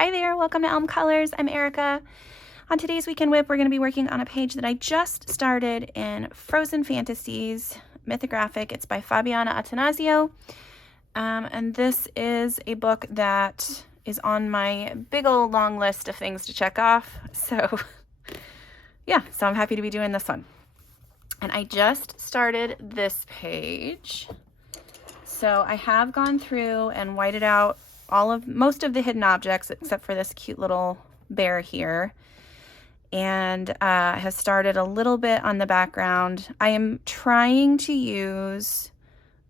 Hi there, welcome to Elm Colors. I'm Erica. On today's Weekend WIP, we're going to be working on a page that I just started in Frozen Fantasies, Mythographic. It's by Fabiana Attanasio. And this is a book that is on my big old long list of things to check off. So yeah, so I'm happy to be doing this one. And I just started this page. So I have gone through and whited out most of the hidden objects except for this cute little bear here, and has started a little bit on the background. I am trying to use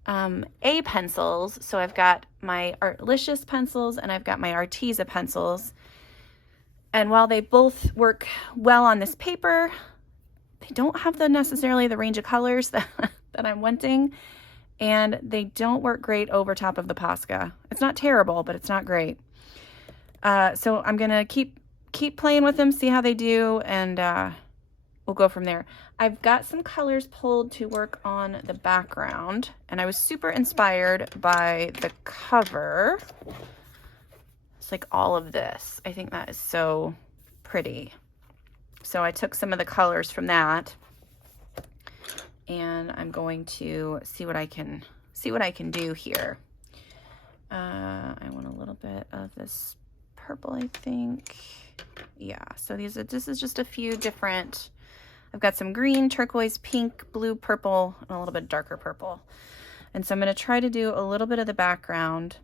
A pencils, so I've got my Artlicious pencils and I've got my Arteza pencils, and while they both work well on this paper, they don't have necessarily the range of colors that I'm wanting. And they don't work great over top of the Posca. It's not terrible, but it's not great. So I'm gonna keep playing with them, see how they do, and we'll go from there. I've got some colors pulled to work on the background, and I was super inspired by the cover. It's like all of this. I think that is so pretty. So I took some of the colors from that, and I'm going to see what I can do here. I want a little bit of this purple, I think. Yeah, so this is just a few different. I've got some green, turquoise, pink, blue, purple, and a little bit darker purple. And so I'm going to try to do a little bit of the background.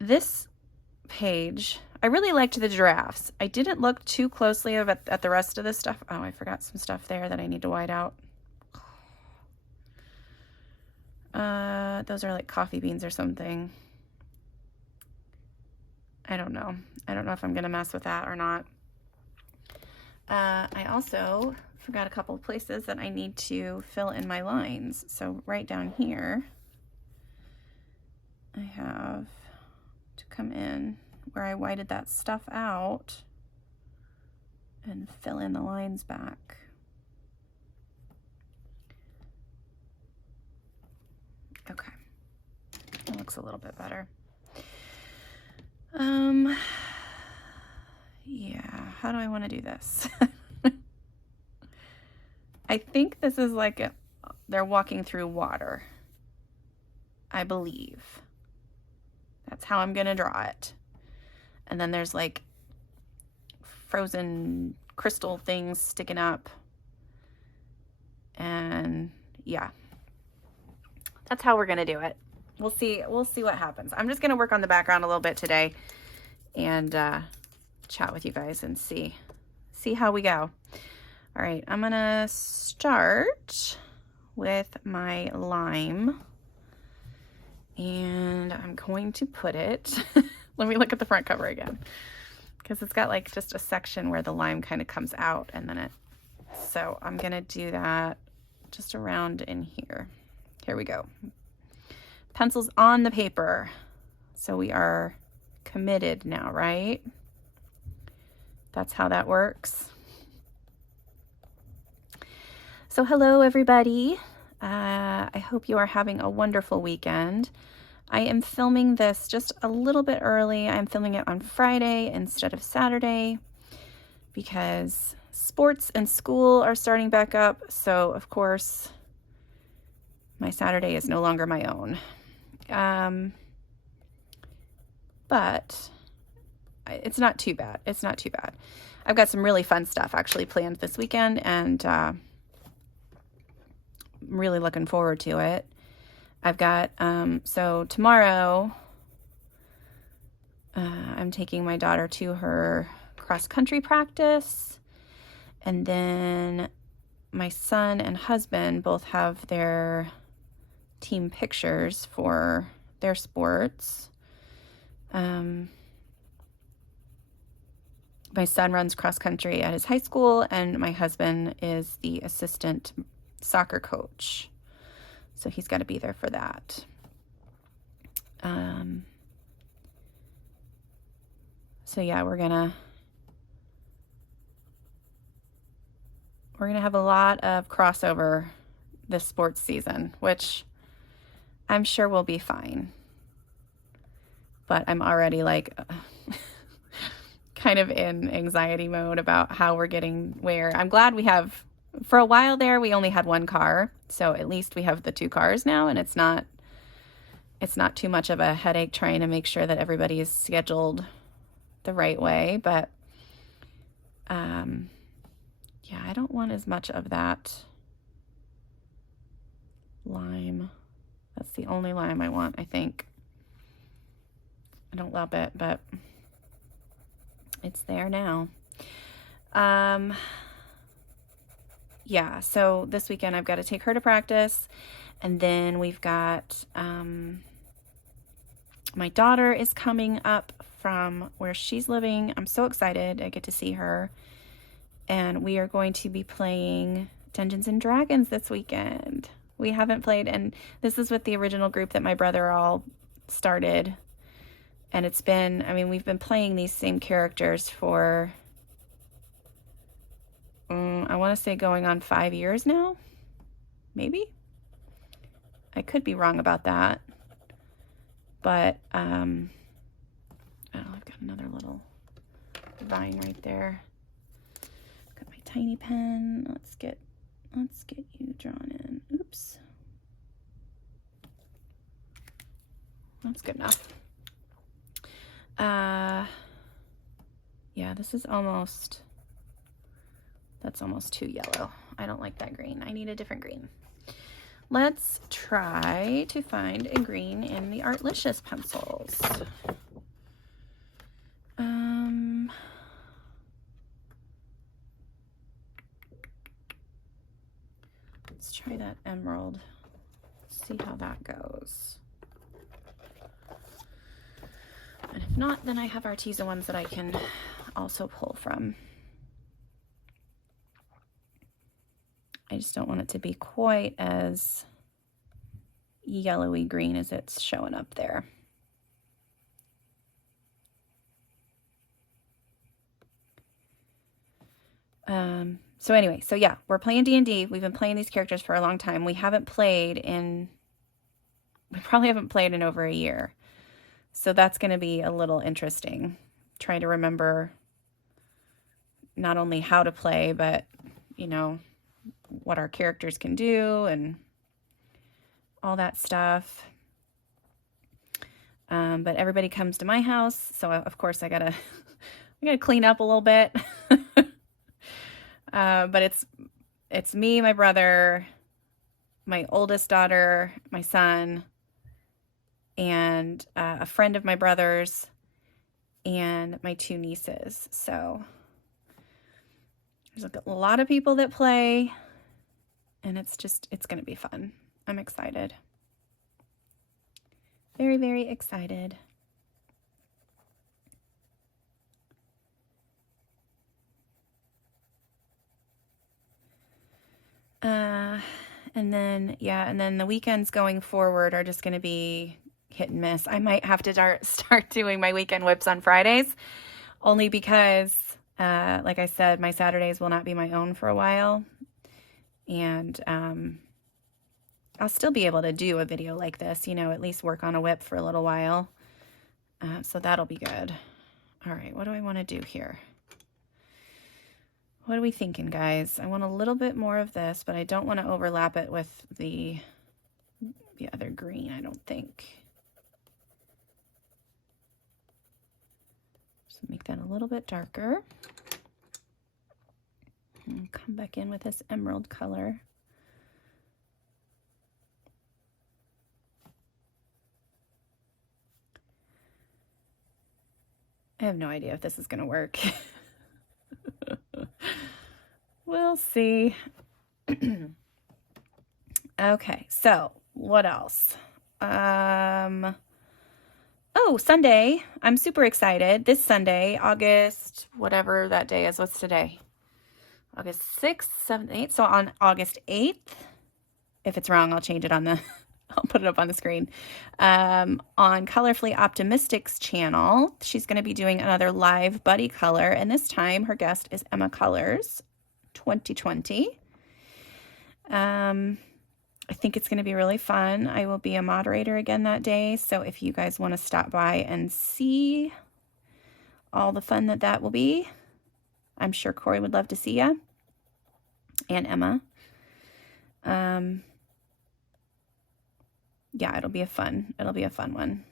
This page, I really liked the giraffes. I didn't look too closely at the rest of this stuff. Oh, I forgot some stuff there that I need to white out. Those are like coffee beans or something. I don't know. I don't know if I'm gonna mess with that or not. I also forgot a couple of places that I need to fill in my lines. So right down here, I have to come in where I whited that stuff out and fill in the lines back. Okay, that looks a little bit better. Yeah, how do I want to do this? I think this is like they're walking through water. I believe. That's how I'm gonna draw it. And then there's like frozen crystal things sticking up. And yeah. That's how we're gonna do it. We'll see what happens. I'm just gonna work on the background a little bit today and chat with you guys and see how we go. All right, I'm gonna start with my lime, and I'm going to put it, let me look at the front cover again, because it's got like just a section where the lime kind of comes out, and then so I'm gonna do that just around in here. Here we go. Pencils on the paper. So we are committed now, right? That's how that works. So hello, everybody. I hope you are having a wonderful weekend. I am filming this just a little bit early. I'm filming it on Friday instead of Saturday because sports and school are starting back up. So, of course, my Saturday is no longer my own. But it's not too bad. It's not too bad. I've got some really fun stuff actually planned this weekend, and I'm really looking forward to it. I've got, so tomorrow, I'm taking my daughter to her cross-country practice, and then my son and husband both have their team pictures for their sports. My son runs cross country at his high school, and my husband is the assistant soccer coach. So he's got to be there for that. So yeah, we're gonna have a lot of crossover this sports season, which I'm sure will be fine. But I'm already like, kind of in anxiety mode about how we're getting where. I'm glad we have, for a while there, we only had one car. So at least we have the 2 cars now, and it's not too much of a headache trying to make sure that everybody is scheduled the right way. But, yeah, I don't want as much of that lime. That's the only lime I want, I think. I don't love it, but it's there now. Yeah, so this weekend I've got to take her to practice, and then we've got my daughter is coming up from where she's living. I'm so excited. I get to see her, and we are going to be playing Dungeons and Dragons this weekend. We haven't played, and this is with the original group that my brother all started. And it's been, I mean, we've been playing these same characters for, I want to say going on 5 years now, maybe. I could be wrong about that. But, oh, I've got another little vine right there. Got my tiny pen. Let's get you drawn in. Oops. That's good enough. Yeah, this is almost, that's almost too yellow. I don't like that green. I need a different green. Let's try to find a green in the Artlicious pencils. Let's try that emerald. See how that goes. And if not, then I have Arteza ones that I can also pull from. I just don't want it to be quite as yellowy green as it's showing up there. So anyway, so yeah, we're playing D&D. We've been playing these characters for a long time. We probably haven't played in over a year. So that's going to be a little interesting, trying to remember not only how to play, but, you know, what our characters can do and all that stuff. But everybody comes to my house, so of course I gotta clean up a little bit. But it's me, my brother, my oldest daughter, my son, and a friend of my brother's, and my 2 nieces. So there's a lot of people that play, and it's going to be fun. I'm excited. Very, very excited. And then the weekends going forward are just going to be hit and miss. I might have to start doing my weekend whips on Fridays, only because, like I said, my Saturdays will not be my own for a while. And I'll still be able to do a video like this, you know, at least work on a whip for a little while. So that'll be good. All right, what do I want to do here? What are we thinking, guys? I want a little bit more of this, but I don't want to overlap it with the other green, I don't think. So make that a little bit darker. And come back in with this emerald color. I have no idea if this is going to work. We'll see. Okay, so what else? Oh, Sunday. I'm super excited. This Sunday, August, whatever that day is. What's today? August 6th, 7th, 8th. So on August 8th, if it's wrong, I'll change it on the, I'll put it up on the screen. On Colorfully Optimistic's channel, she's going to be doing another live buddy color. And this time her guest is Emma Colors 2020. I think it's going to be really fun. I will be a moderator again that day. So if you guys want to stop by and see all the fun that will be. I'm sure Corey would love to see ya, and Emma. Yeah, it'll be a fun one.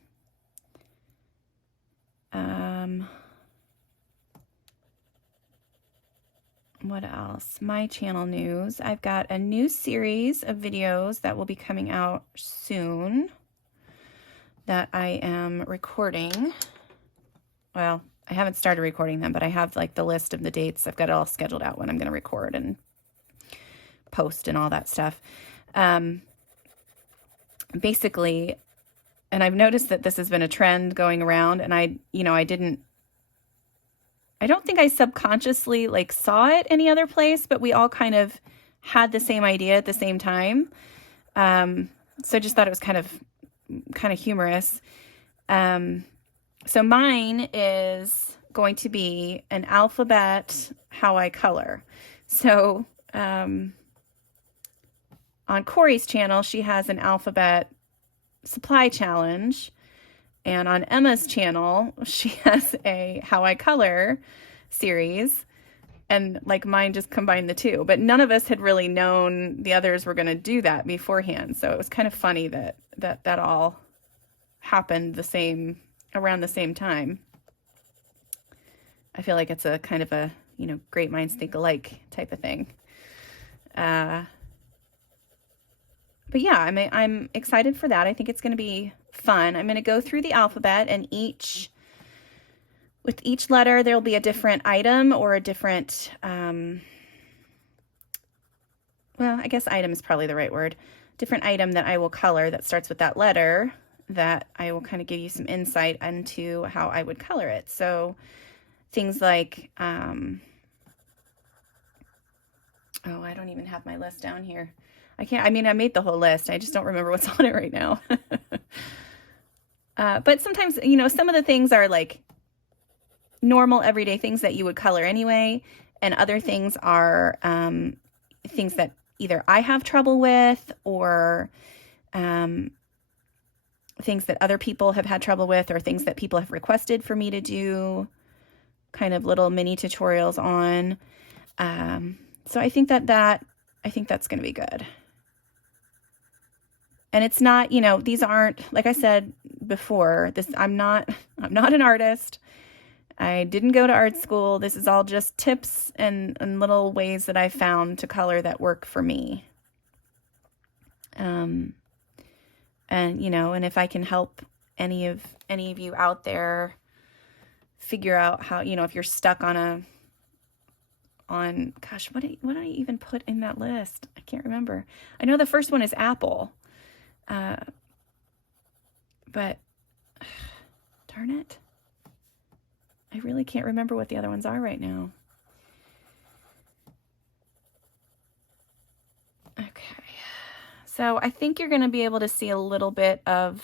What else? My channel news. I've got a new series of videos that will be coming out soon that I am recording. Well, I haven't started recording them, but I have like the list of the dates. I've got it all scheduled out when I'm going to record and post and all that stuff. Basically, and I've noticed that this has been a trend going around, and I don't think I subconsciously like saw it any other place, but we all kind of had the same idea at the same time. So I just thought it was kind of humorous. So mine is going to be an alphabet how I color. So on Corey's channel, she has an alphabet supply challenge. And on Emma's channel, she has a how I color series. And like mine just combined the two. But none of us had really known the others were going to do that beforehand. So it was kind of funny that all happened around the same time. I feel like it's a kind of a, great minds think alike type of thing. But yeah, I'm excited for that. I think it's going to be fun. I'm going to go through the alphabet, and with each letter, there'll be a different item or a different, well, I guess item is probably the right word. Different item that I will color that starts with that letter, that I will kind of give you some insight into how I would color it. So things like, oh, I don't even have my list down here. I made the whole list. I just don't remember what's on it right now. But sometimes, some of the things are like normal everyday things that you would color anyway. And other things are things that either I have trouble with, or things that other people have had trouble with, or things that people have requested for me to do, kind of little mini tutorials on. So I think that's going to be good. And it's not, these aren't, like I said before, I'm not an artist. I didn't go to art school. This is all just tips and little ways that I found to color that work for me. And if I can help any of you out there figure out how, if you're stuck on gosh, what did I even put in that list? I can't remember. I know the first one is apple. But darn it. I really can't remember what the other ones are right now. Okay. So I think you're going to be able to see a little bit of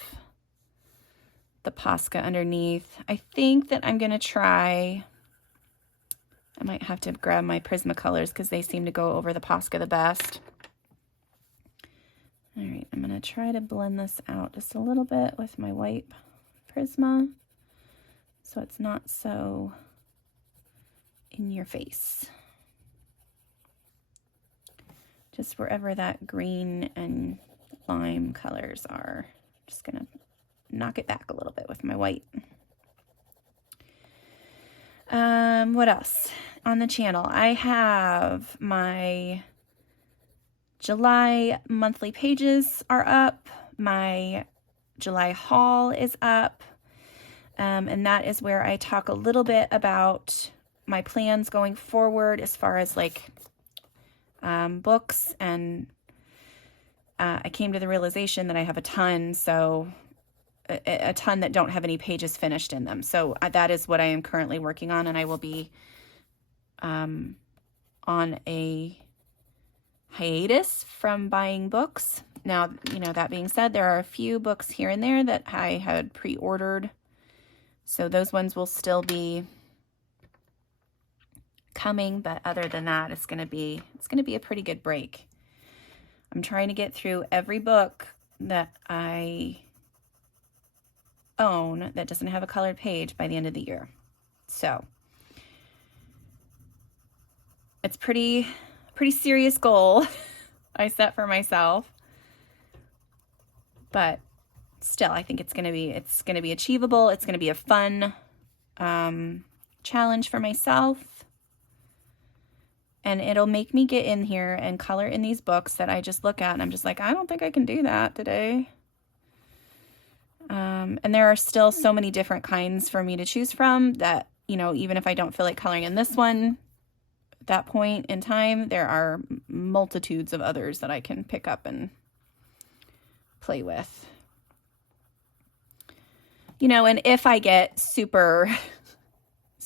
the Posca underneath. I think that I'm going to try, I might have to grab my Prismacolors because they seem to go over the Posca the best. All right, I'm going to try to blend this out just a little bit with my white Prisma so it's not so in your face. Just wherever that green and lime colors are. Just going to knock it back a little bit with my white. What else on the channel? I have my July monthly pages are up. My July haul is up. And that is where I talk a little bit about my plans going forward as far as like books. And I came to the realization that I have a ton, so a ton that don't have any pages finished in them. So that is what I am currently working on, and I will be on a hiatus from buying books. Now, that being said, there are a few books here and there that I had pre-ordered. So those ones will still be coming, but other than that, it's going to be a pretty good break. I'm trying to get through every book that I own that doesn't have a colored page by the end of the year. So it's pretty serious goal I set for myself, but still, I think it's gonna be achievable. It's gonna be a fun challenge for myself, and it'll make me get in here and color in these books that I just look at and I'm just like, I don't think I can do that today. And there are still so many different kinds for me to choose from that, you know, even if I don't feel like coloring in this one at that point in time, there are multitudes of others that I can pick up and play with. You know, and if I get super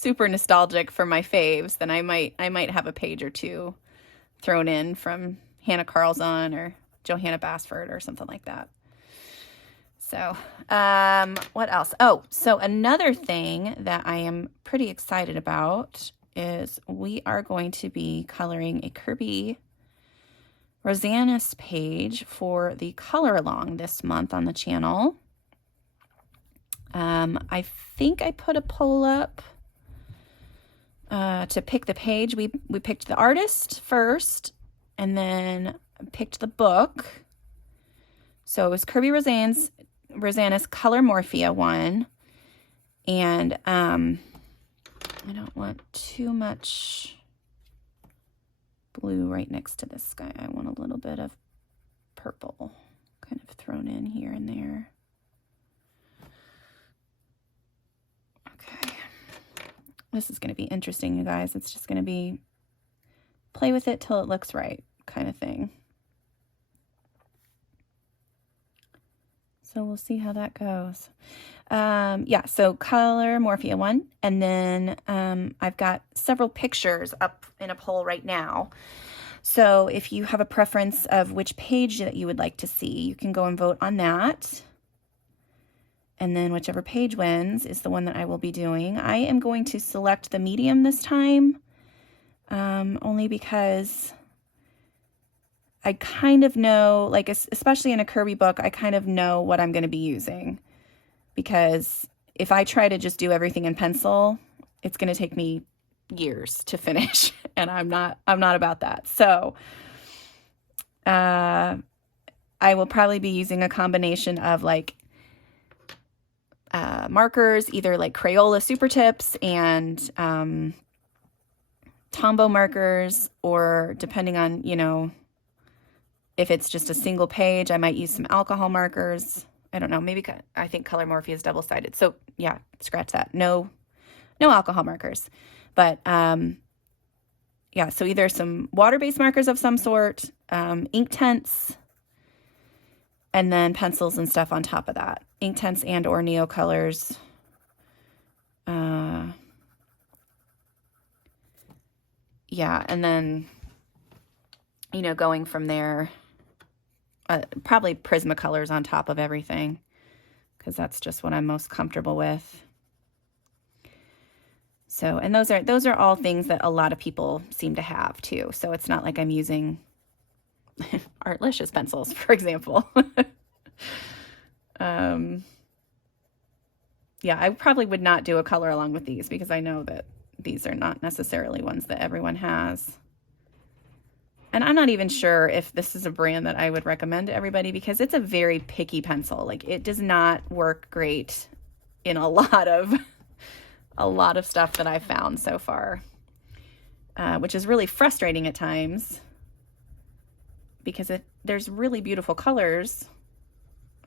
nostalgic for my faves, then I might have a page or two thrown in from Hannah Carlzon or Johanna Basford or something like that. So, what else? Oh, so another thing that I am pretty excited about is we are going to be coloring a Kirby Rosanna's page for the color along this month on the channel. I think I put a poll up to pick the page. We picked the artist first and then picked the book. So it was Kirby Rosanna's Color Morphia one. And I don't want too much blue right next to this sky. I want a little bit of purple kind of thrown in here and there. Okay. This is going to be interesting, you guys. It's just going to be play with it till it looks right kind of thing. So we'll see how that goes. Yeah, so Color Morphia 1. And then I've got several pictures up in a poll right now. So if you have a preference of which page that you would like to see, you can go and vote on that. And then whichever page wins is the one that I will be doing. I am going to select the medium this time, only because I kind of know, like, especially in a Kirby book, I kind of know what I'm going to be using. Because if I try to just do everything in pencil, it's going to take me years to finish, and I'm not about that. So I will probably be using a combination of like markers, either like Crayola Super Tips and Tombow markers, or depending on, you know, if it's just a single page, I might use some alcohol markers. I don't know. Maybe I think Color Morphia is double-sided. So yeah, scratch that. No alcohol markers. But yeah, so either some water-based markers of some sort, ink tints, and then pencils and stuff on top of that. Ink tints and or neocolors. Yeah, and then, you know, going from there, probably Prismacolors on top of everything, because that's just what I'm most comfortable with. So, and those are all things that a lot of people seem to have too. So it's not like I'm using Artlicious pencils, for example. Yeah, I probably would not do a color along with these because I know that these are not necessarily ones that everyone has. And I'm not even sure if this is a brand that I would recommend to everybody, because it's a very picky pencil. Like, it does not work great in a lot of stuff that I've found so far, which is really frustrating at times, because there's really beautiful colors,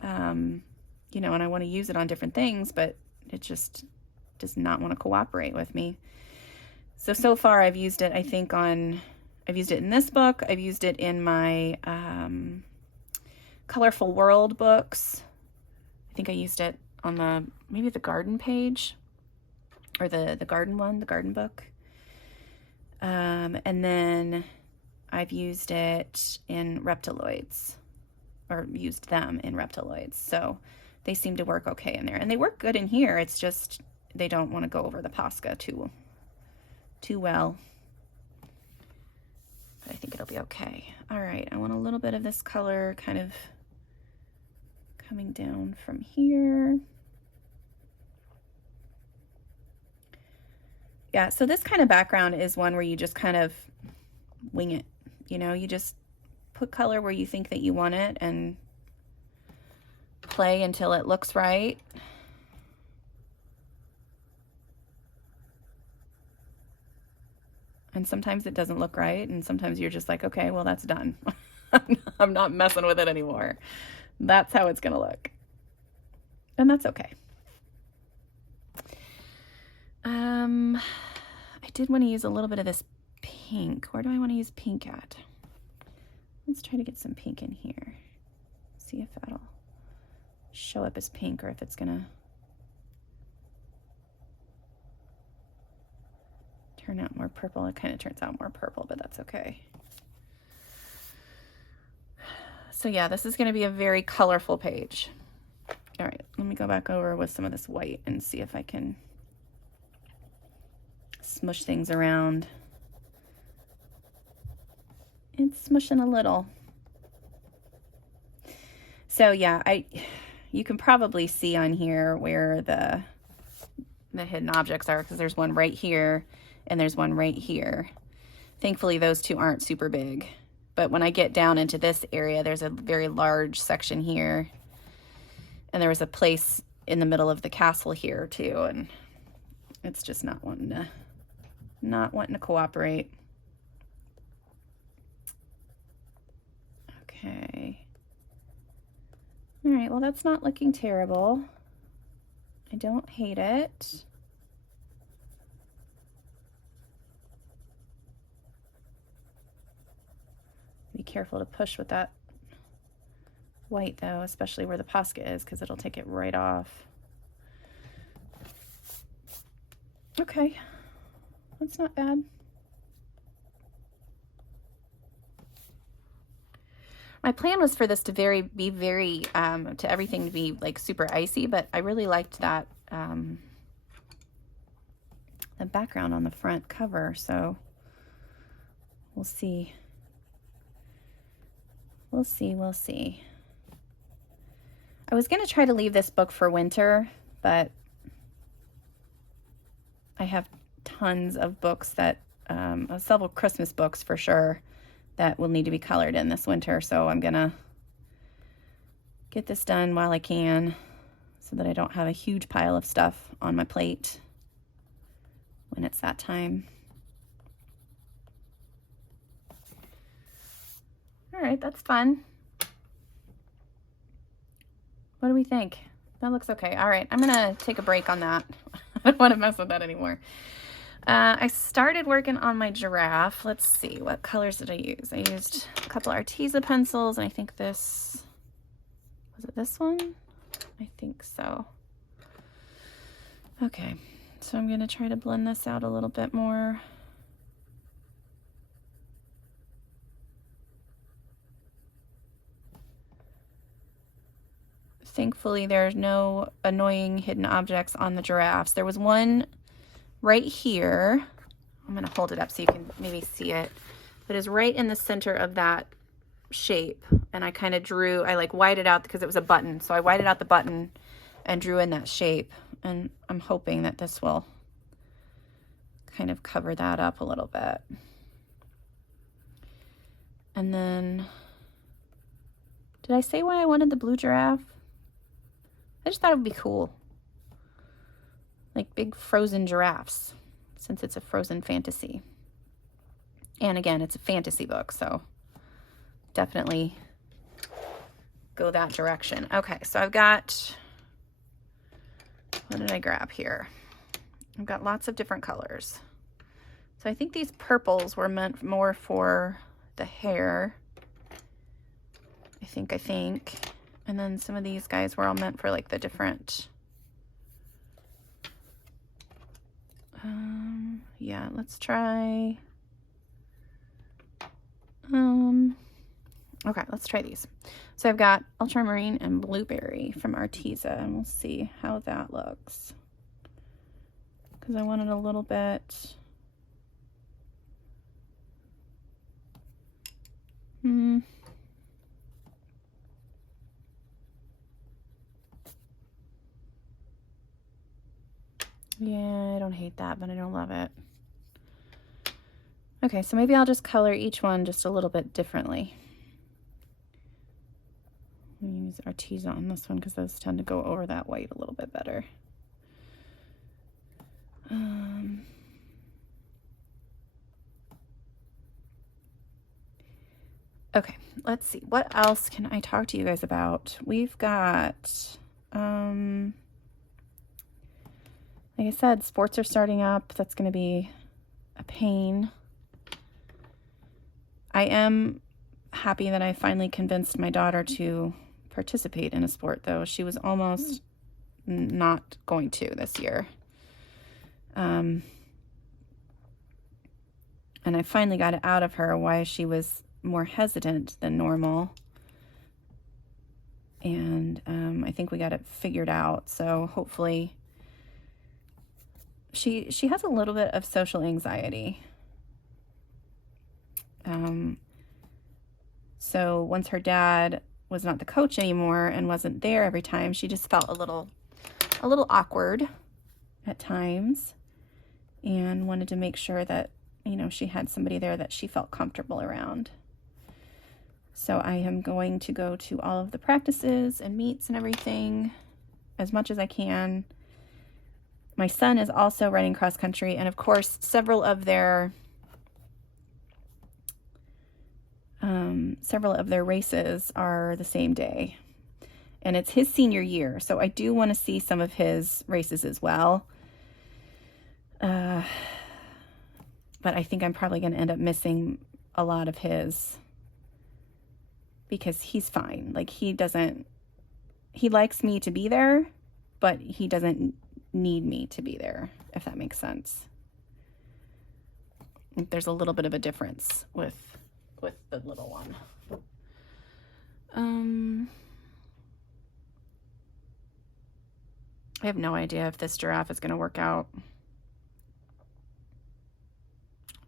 you know, and I want to use it on different things, but it just does not want to cooperate with me. So far I've used it, I think I've used it in this book. I've used it in my Colorful World books. I think I used it on maybe the garden page, or the garden one, the garden book. And then I've used it in Reptiloids, or used them in Reptiloids. So they seem to work okay in there, and they work good in here. It's just they don't want to go over the Posca too well. But I think it'll be okay. All right, I want a little bit of this color kind of coming down from here. Yeah, so this kind of background is one where you just kind of wing it. You know, you just put color where you think that you want it and play until it looks right. And sometimes it doesn't look right, and sometimes you're just like, okay, well, that's done. I'm not messing with it anymore. That's how it's gonna look. And that's okay. I did want to use a little bit of this pink. Where do I want to use pink at? Let's try to get some pink in here. See if that'll show up as pink or if it's gonna turn out more purple. It kind of turns out more purple, but that's okay. So yeah, this is gonna be a very colorful page. All right, let me go back over with some of this white and see if I can smush things around. It's smushing a little. So yeah, you can probably see on here where the hidden objects are, because there's one right here and there's one right here. Thankfully, those two aren't super big. But when I get down into this area, there's a very large section here. And there was a place in the middle of the castle here too, and it's just not wanting to cooperate. Okay. All right, well, that's not looking terrible. I don't hate it. Be careful to push with that white though, especially where the posca is, because it'll take it right off. Okay, that's not bad. My plan was for this to be very, to everything to be like super icy, but I really liked that, the background on the front cover, so we'll see. We'll see. I was going to try to leave this book for winter, but I have tons of books that, several Christmas books for sure, that will need to be colored in this winter, so I'm gonna get this done while I can so that I don't have a huge pile of stuff on my plate when it's that time. All right, that's fun. What do we think? That looks okay. All right, I'm gonna take a break on that. I don't want to mess with that anymore. I started working on my giraffe. Let's see, what colors did I use? I used a couple Arteza pencils, and I think this, was it this one? I think so. Okay, so I'm gonna try to blend this out a little bit more. Thankfully, there's no annoying hidden objects on the giraffes. There was one right here. I'm going to hold it up so you can maybe see it. It is right in the center of that shape. And I kind of drew, I like whited out because it was a button. So I whited out the button and drew in that shape. And I'm hoping that this will kind of cover that up a little bit. And then, did I say why I wanted the blue giraffe? I just thought it would be cool. Like big frozen giraffes, since it's a frozen fantasy. And again, it's a fantasy book, so definitely go that direction. Okay, so I've got, what did I grab here? I've got lots of different colors. So I think these purples were meant more for the hair. I think. And then some of these guys were all meant for like the different, yeah, let's try, okay, let's try these. So I've got Ultramarine and Blueberry from Arteza, and we'll see how that looks. Because I wanted a little bit, yeah, I don't don't hate that, but I don't love it. Okay, so maybe I'll just color each one just a little bit differently. I'm going to use Arteza on this one because those tend to go over that white a little bit better. Okay, let's see. What else can I talk to you guys about? We've got, like I said, sports are starting up. That's going to be a pain. I am happy that I finally convinced my daughter to participate in a sport, though. She was almost not going to this year. And I finally got it out of her why she was more hesitant than normal. And I think we got it figured out. So hopefully she has a little bit of social anxiety. So once her dad was not the coach anymore and wasn't there every time, she just felt a little awkward at times and wanted to make sure that, you know, she had somebody there that she felt comfortable around. So I am going to go to all of the practices and meets and everything as much as I can. My son is also running cross country, and of course several of their races are the same day, and it's his senior year, so I do want to see some of his races as well. But I think I'm probably going to end up missing a lot of his because he's fine. Like, he likes me to be there, but he doesn't need me to be there, if that makes sense. There's a little bit of a difference with the little one. I have no idea if this giraffe is going to work out,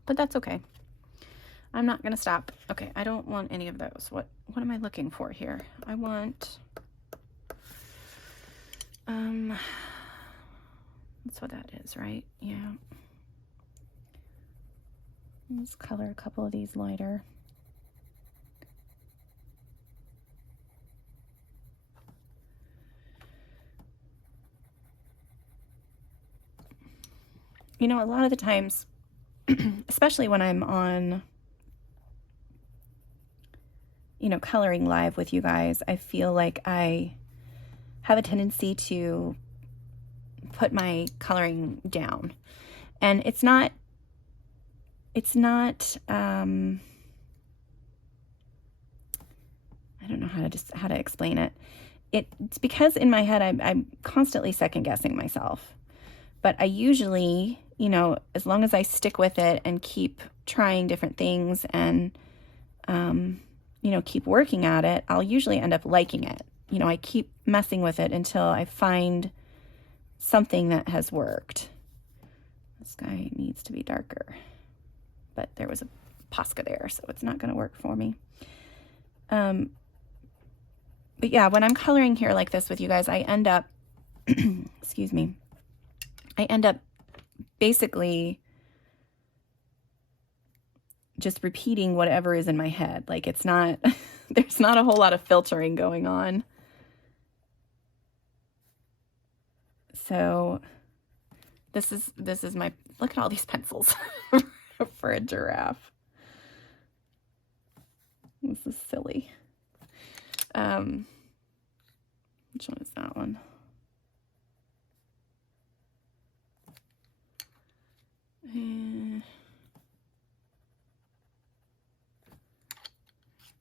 but that's okay. I'm not going to stop. Okay, I don't want any of those. What am I looking for here? I want, that's what that is, right? Yeah. Let's color a couple of these lighter. You know, a lot of the times, especially when I'm on, you know, coloring live with you guys, I feel like I have a tendency to put my coloring down. And it's not, I don't know how to explain it. It's because in my head, I'm constantly second guessing myself. But I usually, you know, as long as I stick with it and keep trying different things and, you know, keep working at it, I'll usually end up liking it. You know, I keep messing with it until I find something that has worked. This guy needs to be darker, but there was a Posca there, so it's not going to work for me. But yeah, when I'm coloring here like this with you guys, I end up, excuse me, I end up basically just repeating whatever is in my head. Like, it's not, there's not a whole lot of filtering going on. So this is my, look at all these pencils for a giraffe. This is silly. Which one is that one?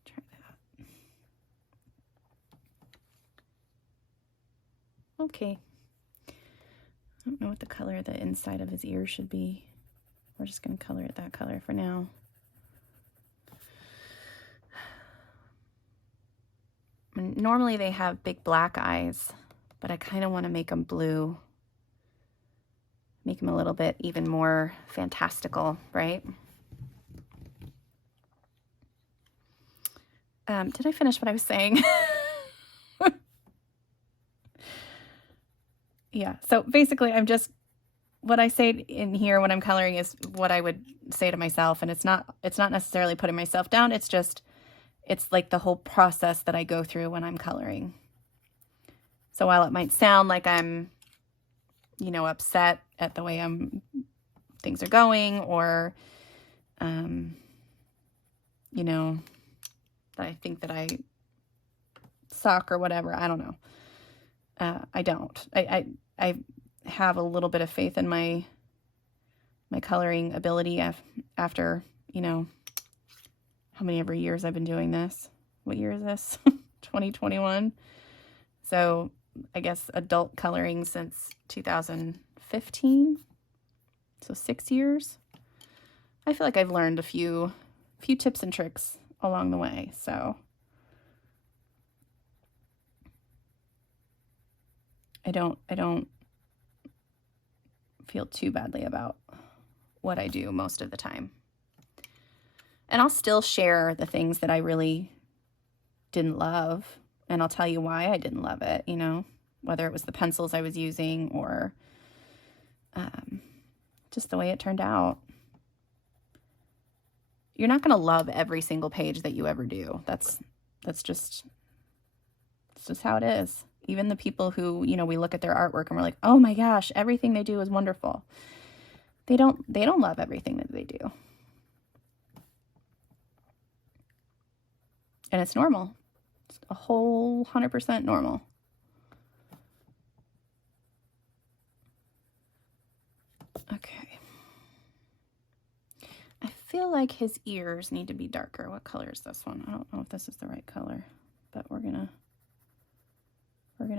Try that. Okay. I don't know what the color the inside of his ear should be. We're just going to color it that color for now. Normally they have big black eyes, but I kind of want to make them blue. Make them a little bit even more fantastical, right? Did I finish what I was saying? Yeah, so basically I'm just what I say in here when I'm coloring is what I would say to myself, and it's not necessarily putting myself down. It's like the whole process that I go through when I'm coloring. So while it might sound like I'm, you know, upset at the way things are going, or, you know, that I think that I suck or whatever, I don't know. I don't. I have a little bit of faith in my coloring ability after, you know, how many ever years I've been doing this. What year is this? 2021. So I guess adult coloring since 2015. So 6 years. I feel like I've learned a few tips and tricks along the way. So I don't feel too badly about what I do most of the time. And I'll still share the things that I really didn't love, and I'll tell you why I didn't love it, you know, whether it was the pencils I was using or just the way it turned out. You're not going to love every single page that you ever do. That's just how it is. Even the people who, you know, we look at their artwork and we're like, oh my gosh, everything they do is wonderful. They don't love everything that they do. And it's normal. It's a whole 100% normal. Okay. I feel like his ears need to be darker. What color is this one? I don't know if this is the right color, but we're gonna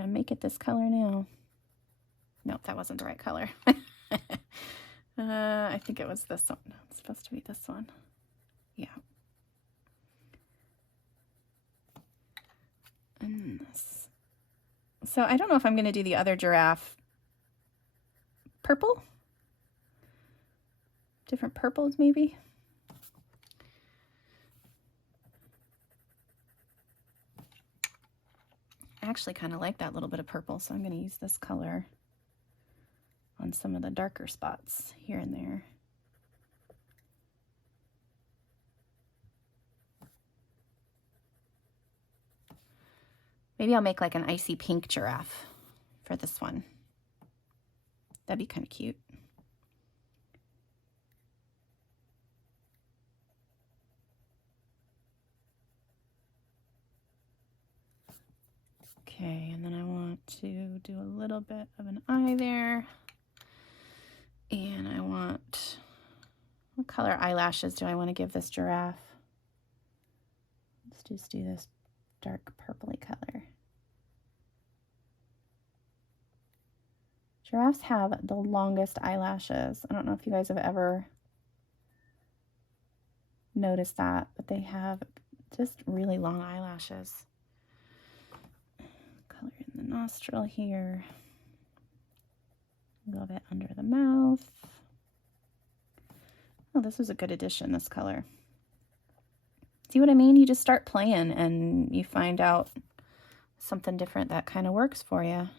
make it this color now. No, that wasn't the right color. I think it was this one. It's supposed to be this one. Yeah. And this. So I don't know if I'm going to do the other giraffe purple. Different purples, maybe. I actually kind of like that little bit of purple, so I'm going to use this color on some of the darker spots here and there. Maybe I'll make like an icy pink giraffe for this one. That'd be kind of cute. Okay, and then I want to do a little bit of an eye there. And I want, what color eyelashes do I want to give this giraffe? Let's just do this dark purpley color. Giraffes have the longest eyelashes. I don't know if you guys have ever noticed that, but they have just really long eyelashes. Color in the nostril here. A little bit under the mouth. Oh, this was a good addition, this color. See what I mean? You just start playing and you find out something different that kind of works for you.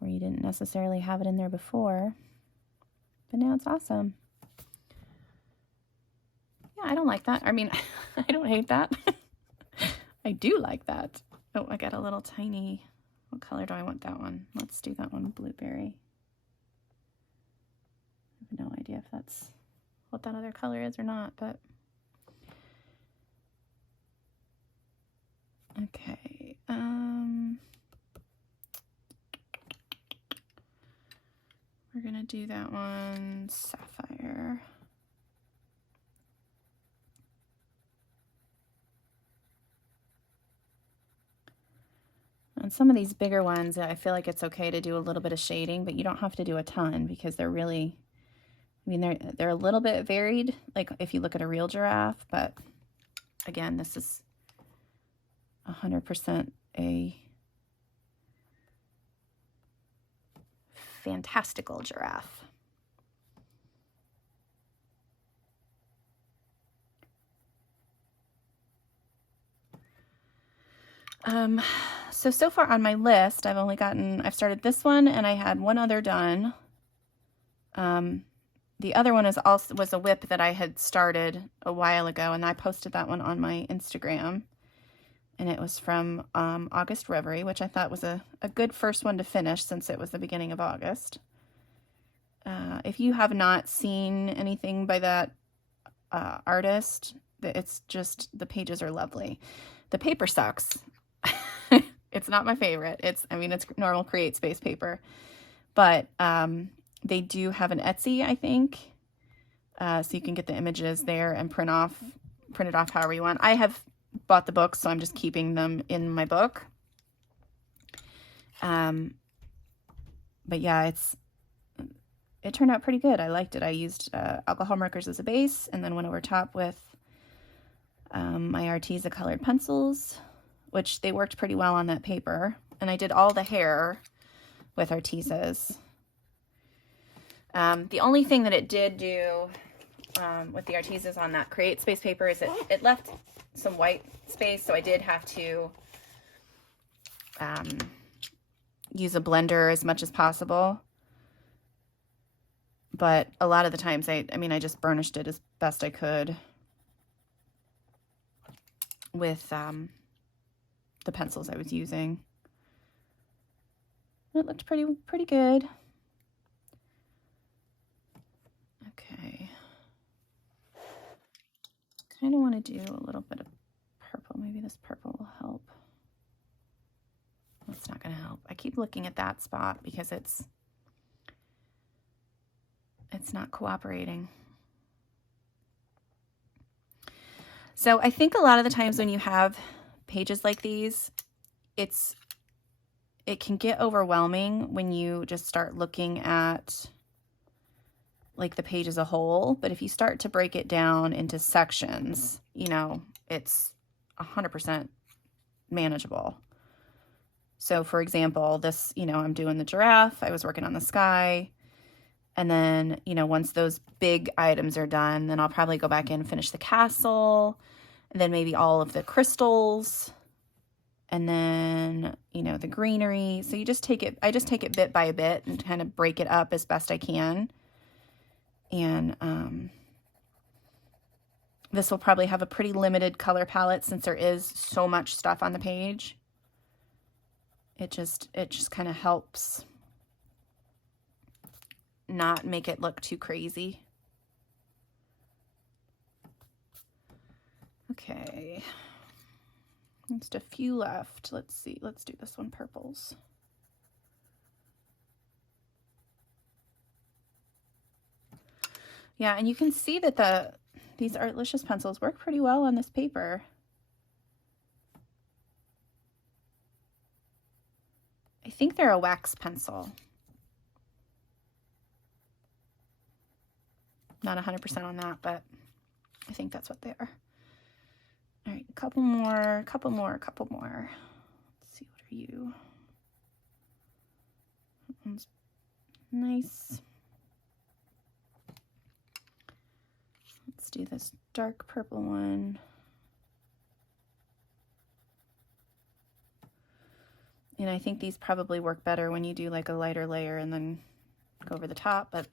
Or you didn't necessarily have it in there before, but now it's awesome. Yeah, I don't like that. I mean, I don't hate that. I do like that. Oh, I got a little tiny, what color do I want that one? Let's do that one, blueberry. I have no idea if that's what that other color is or not, but okay. We're gonna do that one sapphire. And some of these bigger ones, I feel like it's okay to do a little bit of shading, but you don't have to do a ton because they're really, I mean, they're a little bit varied, like if you look at a real giraffe, but again, this is 100% a fantastical giraffe. So far on my list, I've started this one and I had one other done. The other one was a WIP that I had started a while ago, and I posted that one on my Instagram. And it was from August Reverie, which I thought was a good first one to finish since it was the beginning of August. If you have not seen anything by that artist, it's just, the pages are lovely. The paper sucks. It's not my favorite. It's normal Create Space paper. But they do have an Etsy, I think. So you can get the images there and print it off however you want. I have bought the books, so I'm just keeping them in my book. But yeah, it turned out pretty good. I liked it. I used alcohol markers as a base and then went over top with my Arteza colored pencils, which they worked pretty well on that paper. And I did all the hair with Artezas. The only thing that it did do with the Artezas on that Create Space paper is it left some white space, so I did have to use a blender as much as possible. But a lot of the times, I just burnished it as best I could with the pencils I was using. It looked pretty good. Okay. Kind of want to do a little bit of purple. Maybe this purple will help. That's not going to help. I keep looking at that spot because it's not cooperating. So I think a lot of the times when you have pages like these, it can get overwhelming when you just start looking at like the page as a whole. But if you start to break it down into sections, it's 100% manageable. So for example, this, I'm doing the giraffe, I was working on the sky. And then, once those big items are done, then I'll probably go back in and finish the castle, and then maybe all of the crystals, and then, the greenery. So I just take it bit by bit and kind of break it up as best I can. And this will probably have a pretty limited color palette since there is so much stuff on the page. It just kind of helps not make it look too crazy. Okay, just a few left. Let's see, let's do this one purples. Yeah, and you can see that these Artlicious pencils work pretty well on this paper. I think they're a wax pencil. Not 100% on that, but I think that's what they are. All right, a couple more. Let's see, what are you? That one's nice. Let's do this dark purple one. And I think these probably work better when you do like a lighter layer and then go over the top, but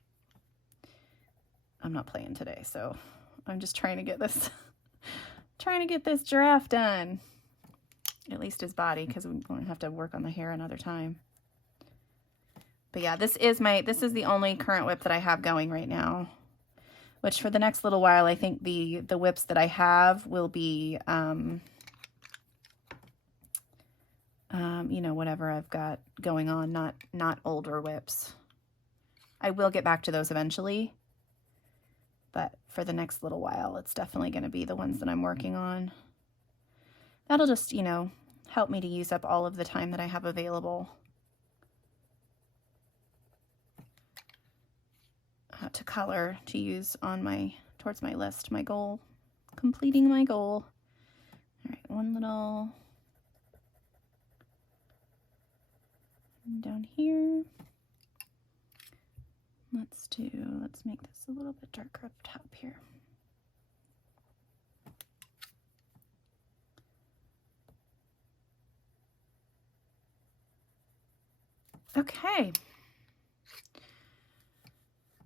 I'm not playing today, so I'm just trying to get this giraffe done. At least his body, because we won't have to work on the hair another time. But yeah, this is the only current WIP that I have going right now. Which for the next little while, I think the WIPs that I have will be whatever I've got going on, not older WIPs. I will get back to those eventually. But for the next little while, it's definitely going to be the ones that I'm working on. That'll just, help me to use up all of the time that I have available to color, to use on towards my list, my goal, completing my goal. All right, one little down here. Let's make this a little bit darker up top here. Okay.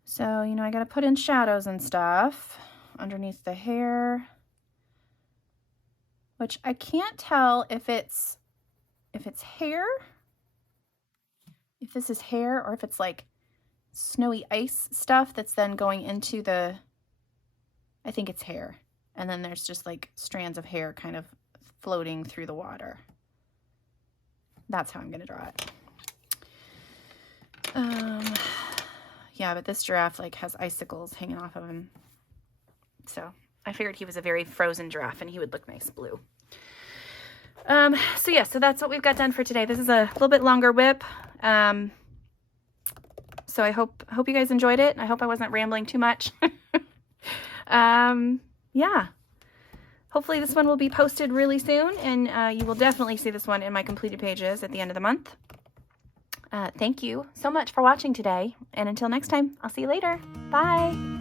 So, you know, I got to put in shadows and stuff underneath the hair, which I can't tell if it's hair, if this is hair, or if it's like snowy ice stuff that's then going into the, I think it's hair. And then there's just like strands of hair kind of floating through the water. That's how I'm going to draw it. Yeah, but this giraffe like has icicles hanging off of him. So I figured he was a very frozen giraffe and he would look nice blue. So yeah, so that's what we've got done for today. This is a little bit longer WIP. So I hope you guys enjoyed it. I hope I wasn't rambling too much. Yeah. Hopefully this one will be posted really soon, and you will definitely see this one in my completed pages at the end of the month. Thank you so much for watching today, and until next time, I'll see you later. Bye!